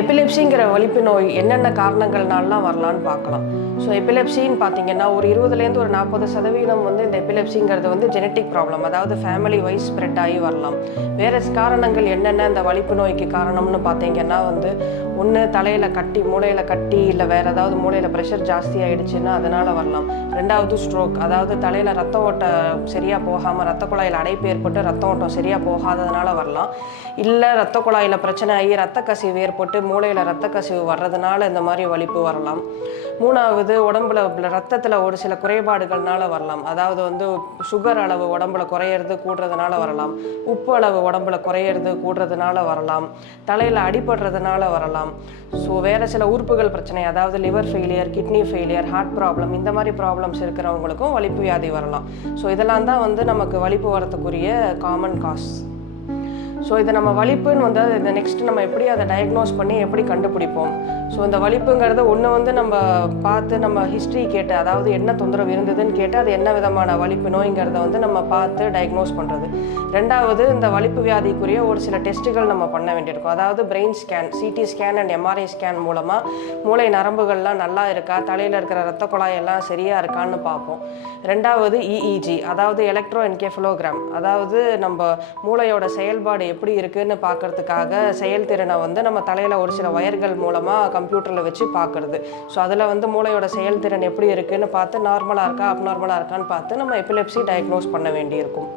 எபிலெப்சிங்கிற வலிப்பு நோய் என்னென்ன காரணங்கள்னாலாம் வரலான்னு பார்க்கலாம். ஸோ எபிலெப்சின்னு பார்த்தீங்கன்னா ஒரு இருபதுலேருந்து ஒரு நாற்பது சதவீதம் வந்து இந்த எபிலெப்சிங்கிறது வந்து ஜெனட்டிக் ப்ராப்ளம் அதாவது ஃபேமிலி வைஸ் ஸ்ப்ரெட் ஆகி வரலாம். வேறு காரணங்கள் என்னென்ன இந்த வலிப்பு நோய்க்கு காரணம்னு பார்த்தீங்கன்னா வந்து ஒன்று தலையில் கட்டி மூளையில் கட்டி இல்லை வேறு ஏதாவது மூளையில் ப்ரெஷர் ஜாஸ்தி ஆகிடுச்சுன்னா அதனால் வரலாம். ரெண்டாவது ஸ்ட்ரோக் அதாவது தலையில் ரத்த ஓட்டம் சரியாக போகாமல் ரத்த குழாயில் அடைப்பு ஏற்பட்டு ரத்த ஓட்டம் சரியாக போகாததுனால வரலாம். இல்லை ரத்த குழாயில் பிரச்சனை ஆகி ரத்த கசிவு ஏற்பட்டு மூளையில் ரத்த கசிவு வர்றதுனால இந்த மாதிரி வலிப்பு வரலாம். மூணாவது உடம்புல ரத்தத்தில் ஒரு சில குறைபாடுகள்னால வரலாம். அதாவது வந்து சுகர் அளவு உடம்புல குறையிறது கூடுறதுனால வரலாம். உப்பு அளவு உடம்புல குறையிறது கூடுறதுனால வரலாம். தலையில் அடிபடுறதுனால வரலாம். ஸோ வேறு சில உறுப்புகள் பிரச்சனை அதாவது liver failure kidney failure heart problem இந்த மாதிரி ப்ராப்ளம்ஸ் இருக்கிறவங்களுக்கும் வலிப்பு வியாதி வரலாம். ஸோ இதெல்லாம் தான் வந்து நமக்கு வலிப்பு வரத்துக்குரிய காமன் காஸ் ஸோ இதை நம்ம வலிப்புன்னு வந்து இந்த நெக்ஸ்ட் நம்ம எப்படி அதை டயக்னோஸ் பண்ணி எப்படி கண்டுபிடிப்போம்? ஸோ இந்த வலிப்புங்கிறத ஒன்று வந்து நம்ம பார்த்து நம்ம ஹிஸ்ட்ரி கேட்டு அதாவது என்ன தொந்தரவு இருந்ததுன்னு கேட்டு அது என்ன விதமான வலிப்பு நோய்ங்கிறத வந்து நம்ம பார்த்து டயக்னோஸ் பண்ணுறது ரெண்டாவது இந்த வலிப்பு வியாதிக்குரிய ஒரு சில டெஸ்ட்டுகள் நம்ம பண்ண வேண்டியிருக்கும். அதாவது brain scan CT scan and MRI scan மூலமாக மூளை நரம்புகள்லாம் நல்லா இருக்கா? தலையில் இருக்கிற ரத்த குழாயெல்லாம் சரியாக இருக்கான்னு பார்ப்போம். ரெண்டாவது இஇஜி அதாவது எலக்ட்ரோ என்கெஃபலோகிராம் அதாவது நம்ம மூளையோட செயல்பாடு எப்படி இருக்குதுன்னு பார்க்கறதுக்காக செயல்திறனை வந்து நம்ம தலையில் ஒரு சில ஒயர்கள் மூலமாக கம்ப்யூட்டரில் வச்சு பார்க்குறது. ஸோ அதில் வந்து மூளையோட செயல்திறன் எப்படி இருக்குதுன்னு பார்த்து நார்மலாக இருக்கா அப்நார்மலாக இருக்கான்னு பார்த்து நம்ம எபிலெப்சி டயக்னோஸ் பண்ண வேண்டியிருக்கும்.